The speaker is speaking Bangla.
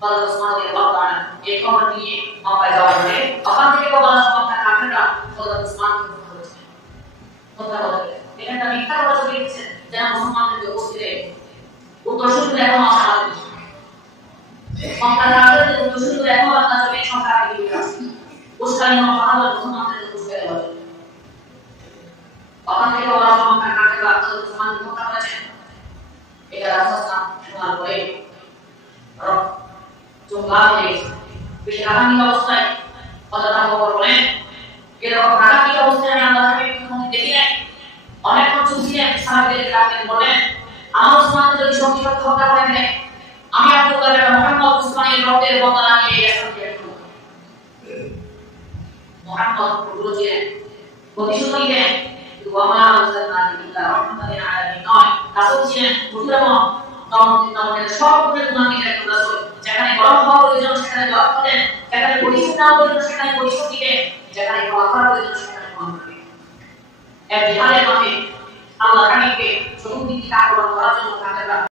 হযরত ওসমান রাদিয়াল্লাহু তাআলা এই খবর নিয়ে মক্কায় যাওয়ার পরে ওখান থেকে বলা মক্কার কাফেররা হযরত ওসমানকে হত্যা করেছে। এটা একটা মিথ্যা কথা ছড়িয়ে দিচ্ছে যেন মুসলমানদেরকে উপস্থিতে উত্তর শুরু এখন আসা মক্কার কাফেরদের উত্তর শুরু এখন আল্লাহ জমিন সংখ্যা আগে আছে উস্কানি কথা বলে মুসলমানদেরকে উস্কানি দেওয়া যায়। ওখান থেকে বলা মক্কার কাফেররা হযরত ওসমানকে হত্যা করেছে। এটা রাসূলুল্লাহ শোনার পরে জঙ্গলা হয়ে গেছে। বেশি আগামী অবস্থায় হযরত আবু বকর বলেন এরকম আগামী অবস্থায় আমি আল্লাহ তাআলাকে দেখি নাই। অনেকক্ষণ চুপছিলেন সাহাবীদের ডাকলেন বলেন আমার ওসমানকে যদি সত্যি সত্যি হত্যা করে ফেলে আমি আব্দুল্লাহ বিন মুহাম্মদ ওসমানের রক্তের বদলা নিয়ে গেছেন মুহাম্মদ বলেছিলেন প্রতিশোধ নিলেন ওয়ামা আরসালনা ইল্লা রাহমাতাল লিল আলামিন নয় রাসূল ছিলেন মুসলমান নমনের সব গুণের গুণান্বিত একজন রাসূল যেখানে গরম হওয়া প্রয়োজন সেখানে জবাব দিতেন যেখানে প্রতিশোধ নেওয়া প্রয়োজন সেখানে প্রতিশোধ দিতেন যেখানে ক্ষমা করা প্রয়োজন সেখানে ক্ষমা করতেন। এক জিহাদের মাঠে আল্লাহর হাবিবকে চতুর্দিক থেকে আক্রমণ করার জন্য